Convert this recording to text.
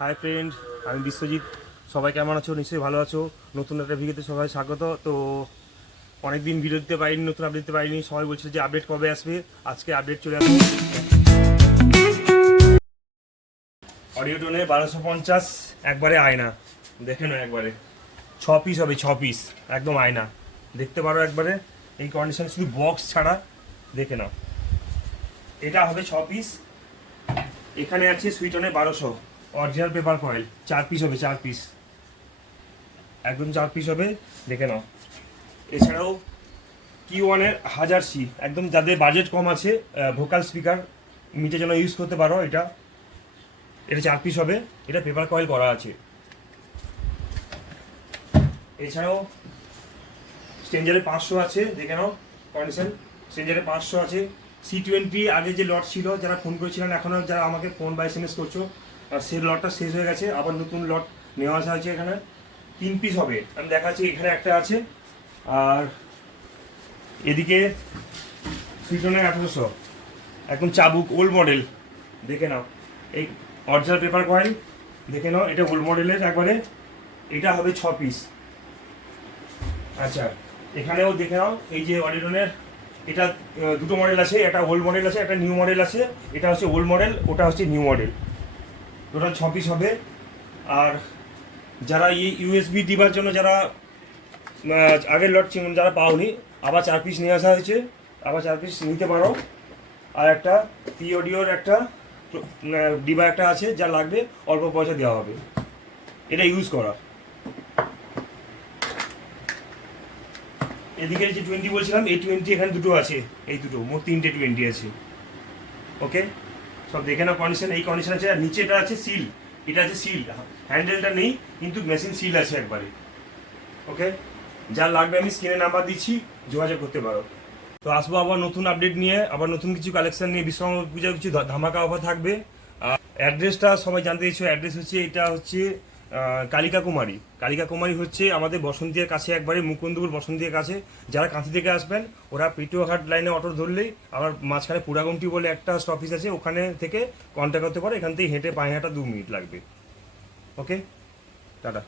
Hi friend, আমি বিশ্বজিৎ। সবাই কেমন আছো? নিশ্চয়ই ভালো আছো। নতুন একটা ভিডিওতে সবাই স্বাগত। তো অনেকদিন ভিডিও দিতে পারিনি, নতুন আপডেট দিতে পারিনি। সবাই বলছিল যে আপডেট কবে আসবে। আজকে আপডেট চলে আসবে। অডিওটোনে 1250 একবারে আয়না, দেখে নাও একবারে 6 পিস হবে, 6 পিস একদম আয়না দেখতে পারো একবারে। এই কন্ডিশন শুধু বক্স ছাড়া, দেখে নাও। এটা হবে 6 পিস। এখানে আছে সুইটনে 1200 অরিজিনাল পেপার ফয়েল, 4 পিস হবে, 4 পিস একদম 4 পিস হবে, দেখে নাও। এছাড়াও Q1 এর 1000C, একদম যাদের বাজেট কম আছে, ভোকাল স্পিকার নিচে যেন ইউজ করতে পারো। এটা 4 পিস হবে, এটা পেপার কয়েল করা আছে। এছাড়াও স্ট্রেঞ্জারে 500 আছে, দেখে নাও কন্ডিশন। স্ট্রেঞ্জারে 500 আছে। C20 আগে যে লট ছিল, যারা ফোন করেছিলেন, এখনও যারা আমাকে ফোন বা SMS করছো, সেই লটটা শেষ হয়ে গেছে, আবার নতুন লট নেওয়া আসা হয়েছে। এখানে 3 পিস হবে, আমি দেখাচ্ছি। এখানে একটা আছে, আর এদিকে সুইটনের 1800 একদম চাবুক ওল্ড মডেল, দেখে নাও। এই অরিজিনাল পেপার কয়েল, দেখে নাও। এটা ওল্ড মডেলের একবারে, এটা হবে 6 পিস। আচ্ছা, এখানেও দেখে নাও। এই যে অডিটনের, এটা দুটো মডেল আছে, একটা ওল্ড মডেল আছে, একটা নিউ মডেল আছে। এটা হচ্ছে ওল্ড মডেল, ওটা হচ্ছে নিউ মডেল। টোটাল 6 পিস হবে। আর যারা এই USB দিবার জন্য যারা আগের লট যারা পাওনি, আবার 4 পিস নিয়ে আসা হয়েছে, আবার 4 পিস নিতে পারো। আর একটা পি অডিওর একটা ডিবা একটা আছে, যা লাগবে অল্প পয়সা দেওয়া হবে। এটা ইউজ করা। এদিকে যে 20 বলছিলাম, এই 20 এখানে দুটো আছে, এই দুটো মোট 3টে 20 আছে। ওকে, সব দেখে নাও কন্ডিশন। এই কন্ডিশন আছে। আর নিচে এটা আছে সিল, এটা আছে সিল, হ্যান্ডেলটা নেই কিন্তু মেশিন সিল আছে একবারে। ওকে, যা লাগবে আমি স্ক্রিনে নাম্বার দিচ্ছি, যোগাযোগ করতে পারো। তো আসবো আবার নতুন আপডেট নিয়ে, আবার নতুন কিছু কালেকশন নিয়ে। বিশ্বকর্মা পূজার কিছু ধামাকা অফার থাকবে। অ্যাড্রেসটা সবাই জানতে চাইছো। অ্যাড্রেস হচ্ছে, এটা হচ্ছে কালিকা কুমারী। কালিকা কুমারী হচ্ছে আমাদের বসন্তীর কাছে, একবারে মুকুন্দপুর বসন্তীর কাছে। যারা কাঁথি থেকে আসবেন, ওরা পিটুয়াঘাট লাইনে অটো ধরলেই, আবার মাঝখানে পুরাগুমটি বলে একটা স্টপেজ আছে, ওখানে থেকে কন্ট্যাক্ট করতে পারো। এখান থেকে হেঁটে পায়ে হাঁটা 2 মিনিট লাগবে। ওকে, টাটা।